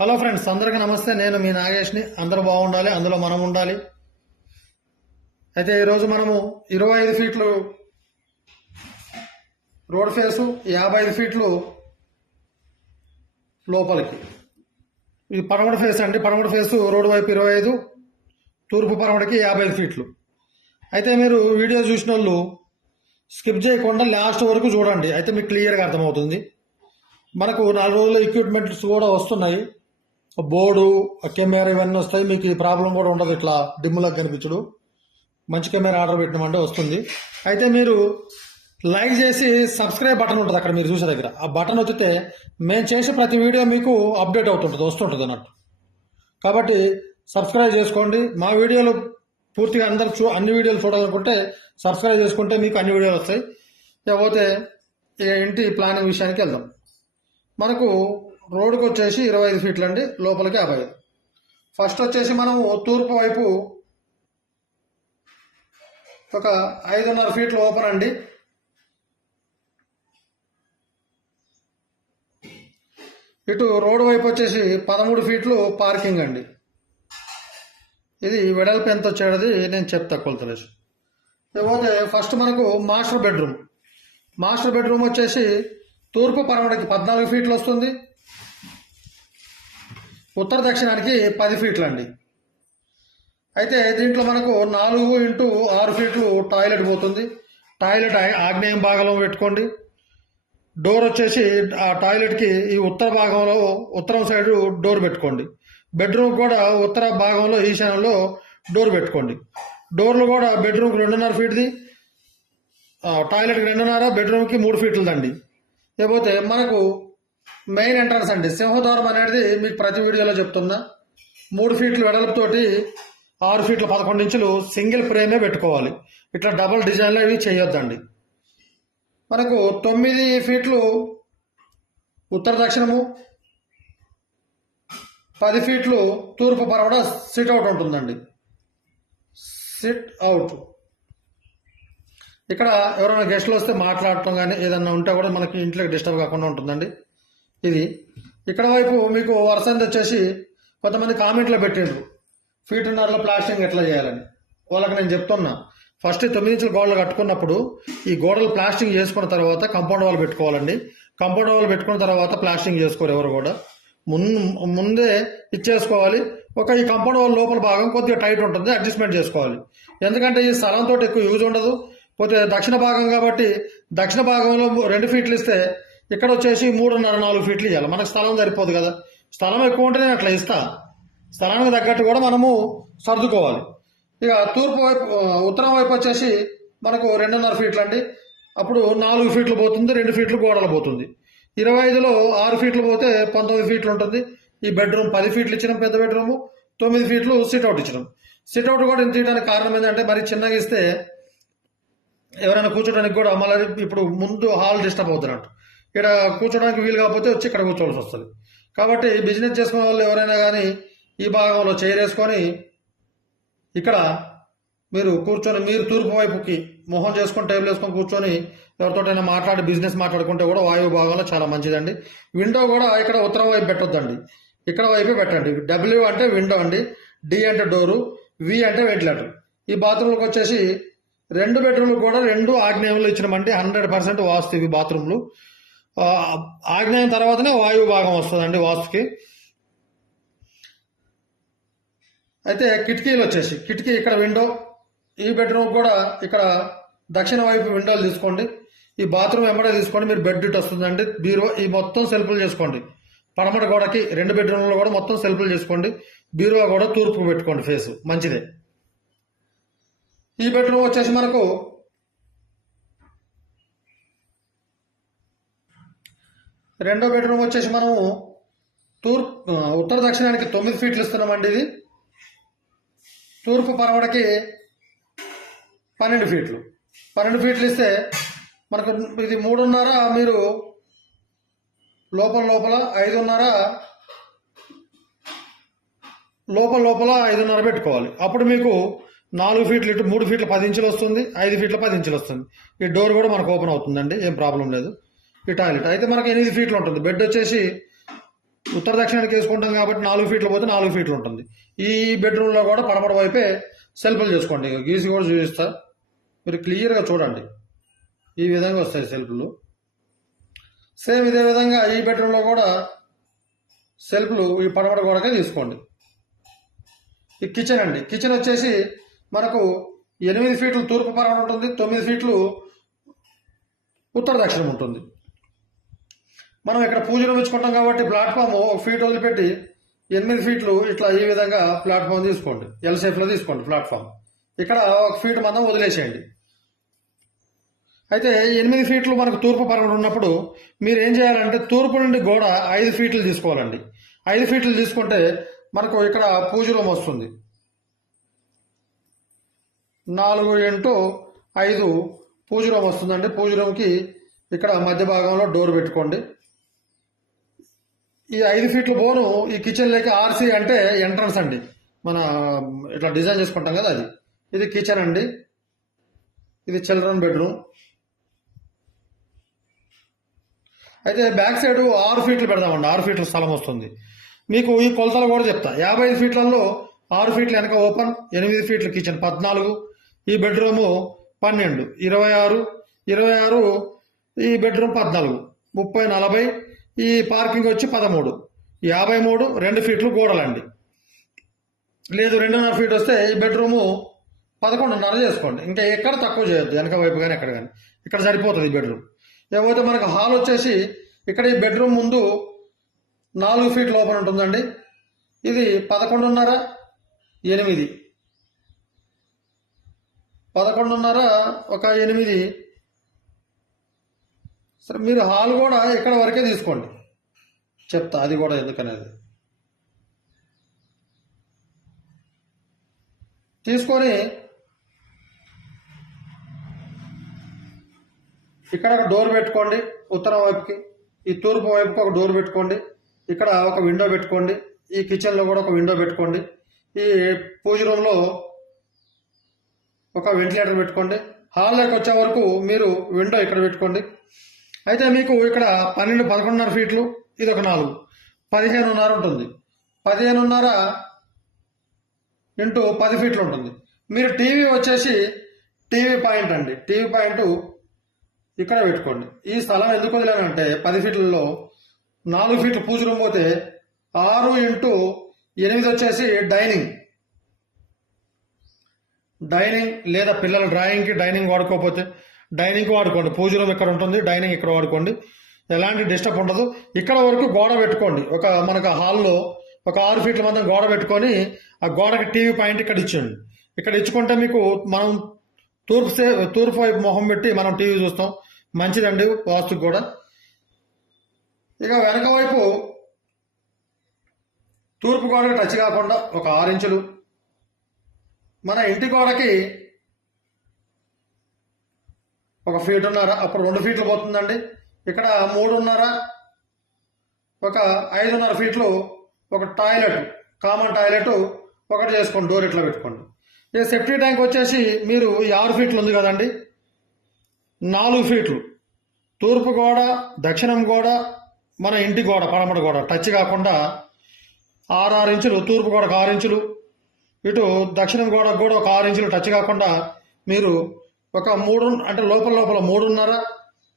Hello friends అందరికీ నమస్తే. నేను మీ నాగేష్ని. అందరూ బాగుండాలి అందులో మనం ఉండాలి. అయితే ఈరోజు మనము ఇరవై ఐదు ఫీట్లు రోడ్ ఫేసు యాభై ఐదు ఫీట్లు లోపలికి. ఇది పడమడ ఫేస్ అండి. పడమడ ఫేసు రోడ్డు వైపు ఇరవై ఐదు తూర్పు పడమడికి యాభై ఐదు ఫీట్లు. అయితే మీరు వీడియో చూసిన వాళ్ళు స్కిప్ చేయకుండా లాస్ట్ వరకు చూడండి. అయితే మీకు క్లియర్గా అర్థమవుతుంది. మనకు నాలుగు రోజుల ఎక్విప్మెంట్స్ కూడా వస్తున్నాయి. బోర్డు కెమెరా ఇవన్నీ వస్తాయి మీకు ఈ ప్రాబ్లం కూడా ఉండదు ఇట్లా డిమ్ములకు కనిపించడు. మంచి కెమెరా ఆర్డర్ పెట్టినామంటే వస్తుంది. అయితే మీరు లైక్ చేసి సబ్స్క్రైబ్ బటన్ ఉంటుంది అక్కడ మీరు చూసే దగ్గర. ఆ బటన్ వచ్చితే మేము చేసే ప్రతి వీడియో మీకు అప్డేట్ అవుతుంటుంది వస్తుంటుంది అన్నట్టు. కాబట్టి సబ్స్క్రైబ్ చేసుకోండి. మా వీడియోలు పూర్తిగా అందరు చూ అన్ని వీడియోలు చూడాలనుకుంటే సబ్స్క్రైబ్ చేసుకుంటే మీకు అన్ని వీడియోలు వస్తాయి. లేకపోతే ఇంటి ప్లానింగ్ విషయానికి వెళ్దాం. మనకు రోడ్డుకు వచ్చేసి ఇరవై ఐదు ఫీట్లు అండి లోపలికి యాభై ఐదు. ఫస్ట్ వచ్చేసి మనము తూర్పు వైపు ఒక ఐదున్నర ఫీట్లు ఓపెన్ అండి. ఇటు రోడ్డు వైపు వచ్చేసి పదమూడు ఫీట్లు పార్కింగ్ అండి. ఇది వెడల్పు ఎంత వచ్చేది నేను చెప్తా కొలతలేసి లేకపోతే ఫస్ట్ మనకు మాస్టర్ బెడ్రూమ్. మాస్టర్ బెడ్రూమ్ వచ్చేసి తూర్పు పరమడికి పద్నాలుగు ఫీట్లు వస్తుంది ఉత్తర దక్షిణానికి పది ఫీట్లు అండి అయితే దీంట్లో మనకు నాలుగు ఇంటూ ఆరు ఫీట్లు టాయిలెట్ పోతుంది. టాయిలెట్ ఆగ్నేయం భాగంలో పెట్టుకోండి. డోర్ వచ్చేసి ఆ టాయిలెట్కి ఈ ఉత్తర భాగంలో ఉత్తరం సైడ్ డోర్ పెట్టుకోండి. బెడ్రూమ్ కూడా ఉత్తర భాగంలో ఈశాన్యంలో డోర్ పెట్టుకోండి. డోర్లు కూడా బెడ్రూమ్కి రెండున్నర ఫీట్ది. టాయిలెట్కి రెండున్నర బెడ్రూమ్కి మూడు ఫీట్లదండి. లేకపోతే మనకు మెయిన్ ఎంట్రన్స్ అండి. సింహద్వారం అనేది మీకు ప్రతి వీడియోలో చెప్తున్నా. మూడు ఫీట్లు వెడల్పుతోటి ఆరు ఫీట్ల పదకొండు ఇంచులు సింగిల్ ఫ్రేమే పెట్టుకోవాలి. ఇట్లా డబుల్ డిజైన్లు ఇవి చేయొద్దండి. మనకు తొమ్మిది ఫీట్లు ఉత్తర దక్షిణము పది ఫీట్లు తూర్పు పరవడ సిట్ అవుట్ ఉంటుందండి. సిట్ అవుట్ ఇక్కడ ఎవరైనా గెస్ట్లు వస్తే మాట్లాడటం కానీ ఏదన్నా ఉంటే కూడా మనకి ఇంట్లోకి డిస్టర్బ్ కాకుండా ఉంటుందండి. ఇది. ఇక్కడ వైపు మీకు వరుసంది వచ్చేసి కొంతమంది కామెంట్లో పెట్టిండ్రు. ఫీటున్నరలో ప్లాస్టింగ్ ఎట్లా చేయాలని. వాళ్ళకి నేను చెప్తున్నా. ఫస్ట్ తొమ్మిది ఇంచుల గోడలు కట్టుకున్నప్పుడు ఈ గోడలు ప్లాస్టింగ్ చేసుకున్న తర్వాత కంపౌండ్ వాల్ పెట్టుకోవాలండి. కంపౌండ్ వాల్ పెట్టుకున్న తర్వాత ప్లాస్టింగ్ చేసుకోరు ఎవరు కూడా. మున్ ముందే ఇచ్చేసుకోవాలి. ఒక ఈ కంపౌండ్ వాల్ లోపల భాగం కొద్దిగా టైట్ ఉంటుంది అడ్జస్ట్మెంట్ చేసుకోవాలి. ఎందుకంటే ఈ స్థలంతో ఎక్కువ యూజ్ ఉండదు. పోతే దక్షిణ భాగం కాబట్టి దక్షిణ భాగంలో రెండు ఫీట్లు ఇస్తే ఇక్కడ వచ్చేసి మూడున్నర నాలుగు ఫీట్లు ఇవ్వాలి మనకు స్థలం సరిపోదు కదా. స్థలం ఎక్కువ ఉంటే నేను అట్లా ఇస్తా. స్థలానికి తగ్గట్టు కూడా మనము సర్దుకోవాలి. ఇక తూర్పు వైపు ఉత్తరం వైపు వచ్చేసి మనకు రెండున్నర ఫీట్లు అండి. అప్పుడు నాలుగు ఫీట్లు పోతుంది రెండు ఫీట్లు గోడలు పోతుంది. ఇరవై ఐదులో ఆరు ఫీట్లు పోతే పంతొమ్మిది ఫీట్లు ఉంటుంది. ఈ బెడ్రూమ్ పది ఫీట్లు ఇచ్చినాం పెద్ద బెడ్రూమ్. తొమ్మిది ఫీట్లు సిట్అవుట్ ఇచ్చినాం. సిట్అవుట్ కూడా ఇంత తీయడానికి కారణం ఏంటంటే మరి చిన్నగా ఇస్తే ఎవరైనా కూర్చోడానికి కూడా మళ్ళీ ఇప్పుడు ముందు హాల్ డిస్టర్బ్ అవుతున్నట్టు. ఇక్కడ కూర్చోడానికి వీలు కాకపోతే వచ్చి ఇక్కడ కూర్చోవలసి వస్తుంది. కాబట్టి బిజినెస్ చేసుకునే వాళ్ళు ఎవరైనా కానీ ఈ భాగంలో చేరేసుకొని వేసుకొని ఇక్కడ మీరు కూర్చొని మీరు తూర్పు వైపుకి మొహం చేసుకొని టేబుల్ వేసుకొని కూర్చొని ఎవరితోటైనా మాట్లాడి బిజినెస్ మాట్లాడుకుంటే కూడా వాయువు భాగంలో చాలా మంచిదండి. విండో కూడా ఇక్కడ ఉత్తరం వైపు పెట్టొద్దండి. ఇక్కడ వైపే పెట్టండి. డబ్ల్యూ అంటే విండో అండి. డి అంటే డోరు. వి అంటే వెంటిలేటర్. ఈ బాత్రూమ్లకు వచ్చేసి రెండు బెడ్రూమ్లు కూడా రెండు ఆగ్నేయంలో ఇచ్చినామండి. హండ్రెడ్ పర్సెంట్ వాస్తు ఇవి బాత్రూమ్లు ఆగ్నేయం తర్వాతనే వాయువు భాగం వస్తుందండి వాస్తుకి. అయితే కిటికీలు వచ్చేసి కిటికీ ఇక్కడ విండో ఈ బెడ్రూమ్ కూడా ఇక్కడ దక్షిణ వైపు విండోలు తీసుకోండి. ఈ బాత్రూమ్ వెంబడే తీసుకోండి మీరు బెడ్ ఇటు వస్తుందండి. బీరో ఈ మొత్తం సెల్ఫ్లు చేసుకోండి. పడమట గోడకి రెండు బెడ్రూమ్లో కూడా మొత్తం సెల్ఫ్లు చేసుకోండి. బీరువా కూడా తూర్పు పెట్టుకోండి ఫేస్ మంచిదే. ఈ బెడ్రూమ్ వచ్చేసి మనకు రెండో బెడ్రూమ్ వచ్చేసి మనము తూర్పు ఉత్తర దక్షిణానికి తొమ్మిది ఫీట్లు ఇస్తున్నామండి ఇది. తూర్పు పరవడకి పన్నెండు ఫీట్లు. పన్నెండు ఫీట్లు ఇస్తే మనకు ఇది మూడున్నర మీరు లోపల లోపల ఐదున్నర లోపల లోపల ఐదున్నర పెట్టుకోవాలి. అప్పుడు మీకు నాలుగు ఫీట్లు ఇటు మూడు ఫీట్ల పది ఇంచులు వస్తుంది ఐదు ఫీట్ల పది ఇంచులు వస్తుంది. ఈ డోర్ కూడా మనకు ఓపెన్ అవుతుందండి ఏం ప్రాబ్లం లేదు. ఈ టాయిలెట్ అయితే మనకి ఎనిమిది ఫీట్లు ఉంటుంది. బెడ్ వచ్చేసి ఉత్తర దక్షిణానికి వేసుకుంటాం కాబట్టి నాలుగు ఫీట్లు పోతే నాలుగు ఫీట్లు ఉంటుంది. ఈ బెడ్రూమ్లో కూడా పడమడ వైపే సెల్ఫ్లు చేసుకోండి. గీసి కూడా చూపిస్తా. మీరు క్లియర్గా చూడండి. ఈ విధంగా వస్తాయి సెల్ఫ్లు సేమ్ ఇదే విధంగా ఈ బెడ్రూమ్లో కూడా సెల్ఫ్లు ఈ పడమట గోడకే తీసుకోండి. ఈ కిచెన్ అండి. కిచెన్ వచ్చేసి మనకు ఎనిమిది ఫీట్లు తూర్పు పరమణ ఉంటుంది. తొమ్మిది ఫీట్లు ఉత్తర దక్షిణం ఉంటుంది. మనం ఇక్కడ పూజ నిర్మించుకుంటాం కాబట్టి ప్లాట్ఫామ్ ఒక ఫీట్ వదిలిపెట్టి ఎనిమిది ఫీట్లు ఇట్లా ఈ విధంగా ప్లాట్ఫామ్ తీసుకోండి. ఎల్ షేప్లో తీసుకోండి ప్లాట్ఫామ్. ఇక్కడ ఒక ఫీట్ మందం వదిలేసేయండి. అయితే ఎనిమిది ఫీట్లు మనకు తూర్పు పరమణ ఉన్నప్పుడు మీరు ఏం చేయాలంటే తూర్పు నుండి గోడ ఐదు ఫీట్లు తీసుకోవాలండి. ఐదు ఫీట్లు తీసుకుంటే మనకు ఇక్కడ పూజ రూమ్ వస్తుంది. నాలుగు ఇంటూ ఐదు పూజ రూమ్ వస్తుందండి. పూజ రూమ్కి ఇక్కడ మధ్య భాగంలో డోర్ పెట్టుకోండి. ఈ ఐదు ఫీట్ల బోను ఈ కిచెన్ లేక ఆర్సీ అంటే ఎంట్రన్స్ అండి. మన ఇట్లా డిజైన్ చేసుకుంటాం కదా అది. ఇది కిచెన్ అండి. ఇది చిల్డ్రన్ బెడ్రూమ్ అయితే బ్యాక్ సైడ్ ఆరు ఫీట్లు పెడదామండి. ఆరు ఫీట్ల స్థలం వస్తుంది. మీకు ఈ కొలతలు కూడా చెప్తా. యాభై ఐదు ఫీట్లలో ఆరు ఫీట్ల వెనక ఓపెన్ ఎనిమిది ఫీట్ల కిచెన్ పద్నాలుగు. ఈ బెడ్రూము పన్నెండు. ఇరవై ఆరు ఇరవై ఆరు ఈ బెడ్రూమ్ పద్నాలుగు. ముప్పై నలభై ఈ పార్కింగ్ వచ్చి పదమూడు. యాభై మూడు రెండు ఫీట్లు గోడలండి. లేదు రెండున్నర ఫీట్ వస్తే ఈ బెడ్రూము పదకొండున్నర చేసుకోండి. ఇంకా ఎక్కడ తక్కువ చేయొద్దు వెనక వైపు కానీ ఎక్కడ కానీ ఇక్కడ సరిపోతుంది ఈ బెడ్రూమ్. ఏమైతే మనకు హాల్ వచ్చేసి ఇక్కడ ఈ బెడ్రూమ్ ముందు నాలుగు ఫీట్ లోపల ఉంటుందండి. ఇది పదకొండున్నర ఎనిమిది. పదకొండున్నర ఒక ఎనిమిది సరే మీరు హాల్ కూడా ఇక్కడ వరకే తీసుకోండి. చెప్తా అది కూడా ఎందుకనేది. తీసుకొని ఇక్కడ ఒక డోర్ పెట్టుకోండి ఉత్తరం వైపుకి. ఈ తూర్పు వైపుకి ఒక డోర్ పెట్టుకోండి ఇక్కడ ఒక విండో పెట్టుకోండి ఈ కిచెన్లో కూడా ఒక విండో పెట్టుకోండి ఈ పూజ రూమ్లో ఒక వెంటిలేటర్ పెట్టుకోండి. హాల్లోకి వచ్చే వరకు మీరు విండో ఇక్కడ పెట్టుకోండి. అయితే మీకు ఇక్కడ పన్నెండు పదకొండున్నర ఫీట్లు ఇది ఒక నాలుగు. పదిహేనున్నర ఉంటుంది. పదిహేనున్నర ఇంటూ పది ఫీట్లు ఉంటుంది. మీరు టీవీ వచ్చేసి టీవీ పాయింట్ అండి. టీవీ పాయింట్ ఇక్కడ పెట్టుకోండి. ఈ స్థలం ఎందుకు వదిలేనంటే పది ఫీట్లలో నాలుగు ఫీట్లు పూజ రూమ్ పోతే ఆరు ఇంటూ ఎనిమిది వచ్చేసి డైనింగ్. డైనింగ్ లేదా పిల్లల డ్రాయింగ్కి డైనింగ్ వాడుకోకపోతే డైనింగ్ వాడుకోండి. పూజ రూమ్ ఇక్కడ ఉంటుంది? డైనింగ్ ఇక్కడ వాడుకోండి. ఎలాంటి డిస్టర్బ్ ఉండదు. ఇక్కడ వరకు గోడ పెట్టుకోండి. ఒక మనకు హాల్లో ఒక ఆరు ఫీట్ల మందం గోడ పెట్టుకొని ఆ గోడకి టీవీ పాయింట్ ఇక్కడ ఇచ్చేయండి. ఇక్కడ ఇచ్చుకుంటే మీకు మనం తూర్పు సే తూర్పు వైపు మొహం పెట్టి మనం టీవీ చూస్తాం. మంచిదండి వాస్తుకు కూడా. ఇక వెనక వైపు తూర్పు గోడకి టచ్ కాకుండా ఒక ఆరు ఇంచులు. మన ఇంటి గోడకి ఒక ఫీటున్నర అప్పుడు రెండు ఫీట్లు పోతుందండి. ఇక్కడ మూడున్నర ఒక ఐదున్నర ఫీట్లు ఒక టాయిలెట్ కామన్ టాయిలెట్ ఒకటి చేసుకోండి డోర్ ఇట్లా పెట్టుకోండి. ఇక సెఫ్టీ ట్యాంక్ వచ్చేసి మీరు ఈ ఆరు ఫీట్లు ఉంది కదండి. నాలుగు ఫీట్లు. తూర్పు గోడ దక్షిణం గోడ మన ఇంటి గోడ పడమట గోడ టచ్ కాకుండా ఆరు ఆరు ఇంచులు తూర్పు గోడకు ఆరు ఇంచులు ఇటు దక్షిణం గోడకు కూడా ఒక ఆరు ఇంచులు టచ్ కాకుండా మీరు ఒక మూడు అంటే లోపల లోపల మూడున్నర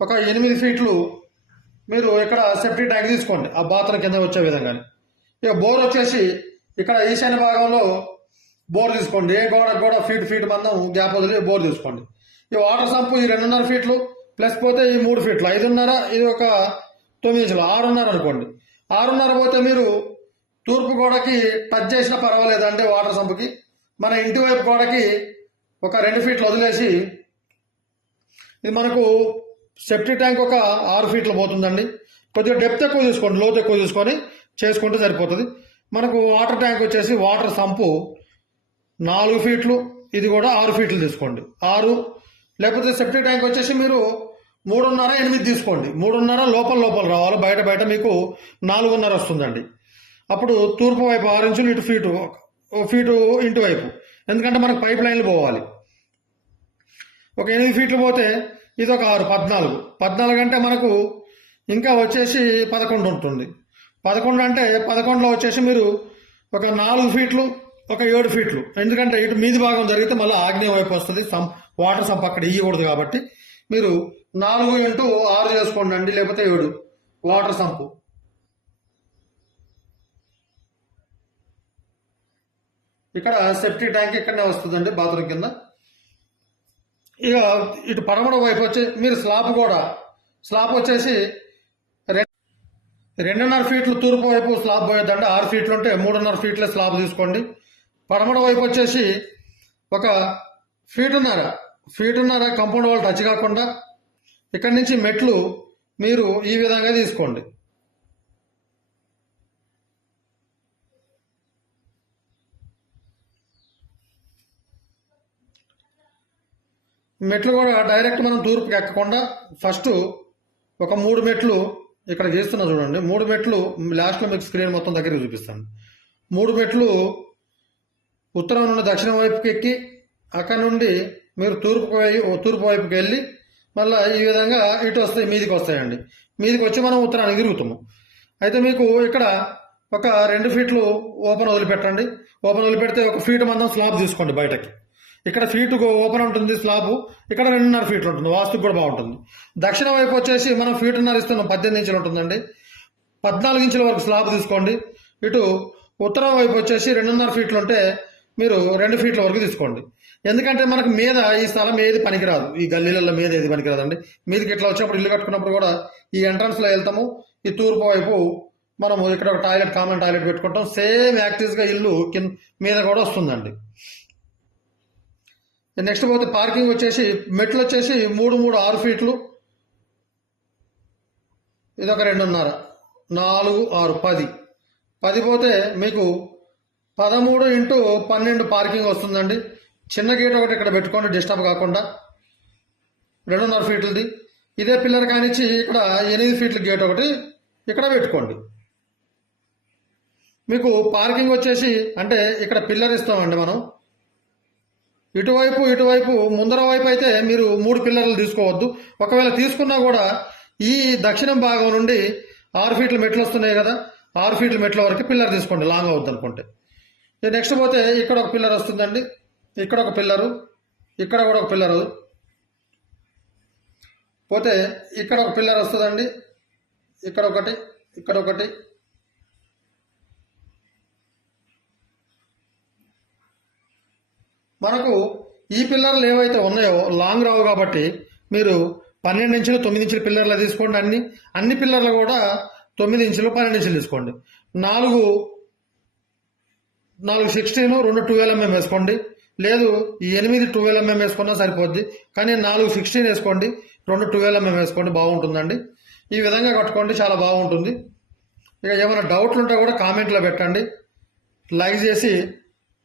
ఒక ఎనిమిది ఫీట్లు మీరు ఇక్కడ సెఫ్టీ ట్యాంక్ తీసుకోండి. ఆ బాత్రూమ్ కింద వచ్చే విధంగానే. ఇక బోర్ వచ్చేసి ఇక్కడ ఈశాన్య భాగంలో బోర్ తీసుకోండి. ఏ గోడ కూడా ఫీట్ ఫీట్ మందం గ్యాప్ వదిలి బోర్ తీసుకోండి. ఈ వాటర్ సంపు ఈ రెండున్నర ఫీట్లు ప్లస్ పోతే ఈ మూడు ఫీట్లు. ఐదున్నర ఇది ఒక తొమ్మిది ఇంచులు. ఆరున్నర అనుకోండి. ఆరున్నర పోతే మీరు తూర్పు గోడకి టచ్ చేసినా పర్వాలేదు అంటే వాటర్ సంపుకి. మన ఇంటి వైపు గోడకి ఒక రెండు ఫీట్లు వదిలేసి ఇది మనకు సెప్టీ ట్యాంక్ ఒక ఆరు ఫీట్లు పోతుందండి. కొద్దిగా డెప్త్ ఎక్కువ తీసుకోండి లోతు ఎక్కువ తీసుకొని చేసుకుంటే సరిపోతుంది. మనకు వాటర్ ట్యాంక్ వచ్చేసి వాటర్ సంపు నాలుగు ఫీట్లు ఇది కూడా ఆరు ఫీట్లు తీసుకోండి. ఆరు లేకపోతే సెప్టిక్ ట్యాంక్ వచ్చేసి మీరు మూడున్నర ఎనిమిది తీసుకోండి. మూడున్నర లోపల లోపల రావాలి బయట బయట మీకు నాలుగున్నర వస్తుందండి. అప్పుడు తూర్పు వైపు ఆరు ఇంచులు ఇటు ఫీటు ఓ ఫీటు ఇంటి వైపు. ఎందుకంటే మనకు పైప్ లైన్లు పోవాలి. ఒక ఎనిమిది ఫీట్లు పోతే ఇది ఒక ఆరు పద్నాలుగు. పద్నాలుగు అంటే మనకు ఇంకా వచ్చేసి పదకొండు ఉంటుంది. పదకొండు అంటే పదకొండులో వచ్చేసి మీరు ఒక నాలుగు ఫీట్లు ఒక ఏడు ఫీట్లు. ఎందుకంటే ఇటు మీది భాగం జరిగితే మళ్ళీ ఆగ్నేయం వైపు వస్తుంది. సం వాటర్ సంప్ అక్కడ ఇయ్యకూడదు కాబట్టి మీరు నాలుగు ఇంటూ ఆరు చేసుకోండి అండి లేకపోతే ఏడు. Water sump. ఇక్కడ సెఫ్టీ ట్యాంక్ ఇక్కడనే వస్తుందండి బాత్రూమ్ కింద. ఇక ఇటు పడమడ వైపు వచ్చి మీరు స్లాబ్ కూడా. స్లాబ్ వచ్చేసి రెండున్నర ఫీట్లు తూర్పు వైపు స్లాబ్ పోయేదండి ఆరు ఫీట్లు ఉంటే మూడున్నర ఫీట్ల స్లాబ్ తీసుకోండి. పడమడ వైపు వచ్చేసి ఒక ఫీటున్నర. ఫీటున్నర కంపౌండ్ వాళ్ళు టచ్ కాకుండా ఇక్కడి నుంచి మెట్లు మీరు ఈ విధంగా తీసుకోండి. మెట్లు కూడా డైరెక్ట్ మనం తూర్పుకి ఎక్కకుండా ఫస్ట్ ఒక మూడు మెట్లు ఇక్కడ గీస్తున్నా చూడండి. మూడు మెట్లు లాస్ట్లో మీకు స్క్రీన్ మొత్తం దగ్గర చూపిస్తాను. మూడు మెట్లు ఉత్తరం నుండి దక్షిణం వైపుకి ఎక్కి అక్కడ నుండి మీరు తూర్పు తూర్పు వైపుకి వెళ్ళి మళ్ళీ ఈ విధంగా ఇటు వస్తాయి మీదికి వస్తాయండి. మీదికి వచ్చి మనం ఉత్తరానికి తిరుగుతాము. అయితే మీకు ఇక్కడ ఒక రెండు ఫీట్లు ఓపెన్ వదిలిపెట్టండి. ఓపెన్ వదిలిపెడితే ఒక ఫీట్ మందం స్లాబ్ తీసుకోండి బయటకి. ఇక్కడ ఫీట్ ఓపెన్ ఉంటుంది స్లాబ్ ఇక్కడ రెండున్నర ఫీట్లు ఉంటుంది వాస్తుకు కూడా బాగుంటుంది. దక్షిణ వైపు వచ్చేసి మనం ఫీటున్నర ఇస్తున్నాం పద్దెనిమిది ఇంచులు ఉంటుందండి. పద్నాలుగు ఇంచుల వరకు స్లాబ్ తీసుకోండి. ఇటు ఉత్తరం వైపు వచ్చేసి రెండున్నర ఫీట్లు ఉంటే మీరు రెండు ఫీట్ల వరకు తీసుకోండి. ఎందుకంటే మనకు మీద ఈ స్థలం ఏది పనికిరాదు. ఈ గల్లీలలో మీద ఏది పనికిరాదండి. మీదకి ఇట్లా వచ్చినప్పుడు ఇల్లు కట్టుకున్నప్పుడు కూడా ఈ ఎంట్రన్స్లో వెళ్తాము. ఈ తూర్పు వైపు మనము ఇక్కడ ఒక టాయిలెట్ కామన్ టాయిలెట్ పెట్టుకుంటాం. సేమ్ యాక్టివ్గా ఇల్లు కింద మీద కూడా వస్తుందండి. నెక్స్ట్ పోతే పార్కింగ్ వచ్చేసి మెట్లు వచ్చేసి మూడు మూడు ఆరు ఫీట్లు. ఇది ఒక రెండున్నర. నాలుగు ఆరు పది. పది పోతే మీకు పదమూడు ఇంటూ పన్నెండు పార్కింగ్ వస్తుందండి. చిన్న గేట్ ఒకటి ఇక్కడ పెట్టుకోండి డిస్టర్బ్ కాకుండా. రెండున్నర ఫీట్లది. ఇదే పిల్లర్ కానిచ్చి ఇక్కడ ఎనిమిది ఫీట్ల గేట్ ఒకటి ఇక్కడ పెట్టుకోండి. మీకు పార్కింగ్ వచ్చేసి అంటే ఇక్కడ పిల్లర్ ఇస్తామండి మనం. ఇటువైపు ఇటువైపు ముందర వైపు అయితే మీరు మూడు పిల్లర్లు తీసుకోవద్దు. ఒకవేళ తీసుకున్నా కూడా ఈ దక్షిణం భాగం నుండి ఆరు ఫీట్ల మెట్లు వస్తున్నాయి కదా ఆరు ఫీట్ల మెట్ల వరకు పిల్లర్ తీసుకోండి లాంగ్ అవుద్ది అనుకుంటే. నెక్స్ట్ పోతే ఇక్కడ ఒక పిల్లర్ వస్తుందండి ఇక్కడ ఒక పిల్లరు ఇక్కడ కూడా ఒక పిల్లరు. పోతే ఇక్కడ ఒక పిల్లర్ వస్తుందండి ఇక్కడ ఒకటి ఇక్కడ ఒకటి మనకు ఈ పిల్లర్లు ఏవైతే ఉన్నాయో లాంగ్ రావు కాబట్టి మీరు పన్నెండు ఇంచులు తొమ్మిది ఇంచుల పిల్లర్లు తీసుకోండి అన్ని. అన్ని పిల్లర్లు కూడా తొమ్మిది ఇంచులు పన్నెండు ఇంచులు తీసుకోండి. నాలుగు నాలుగు సిక్స్టీన్ రెండు ట్వెల్వ్ ఎంఎం వేసుకోండి. లేదు ఈ ఎనిమిది ట్వెల్వ్ ఎంఎం వేసుకున్నా సరిపోద్ది. కానీ నాలుగు సిక్స్టీన్ వేసుకోండి రెండు ట్వెల్వ్ ఎంఎం వేసుకోండి బాగుంటుందండి. ఈ విధంగా కట్టుకోండి చాలా బాగుంటుంది. ఇక ఏమైనా డౌట్లు ఉంటే కూడా కామెంట్లో పెట్టండి. లైక్ చేసి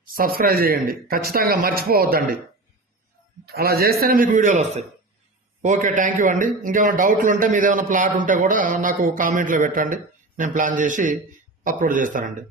సబ్స్క్రైబ్ చేయండి. ఖచ్చితంగా మర్చిపోవద్దండి. అలా చేస్తేనే మీకు వీడియోలు వస్తాయి. ఓకే థ్యాంక్ యూ అండి. ఇంకేమైనా డౌట్లు ఉంటే మీదేమైనా ప్లాట్ ఉంటే కూడా నాకు కామెంట్లో పెట్టండి. నేను ప్లాన్ చేసి అప్లోడ్ చేస్తానండి.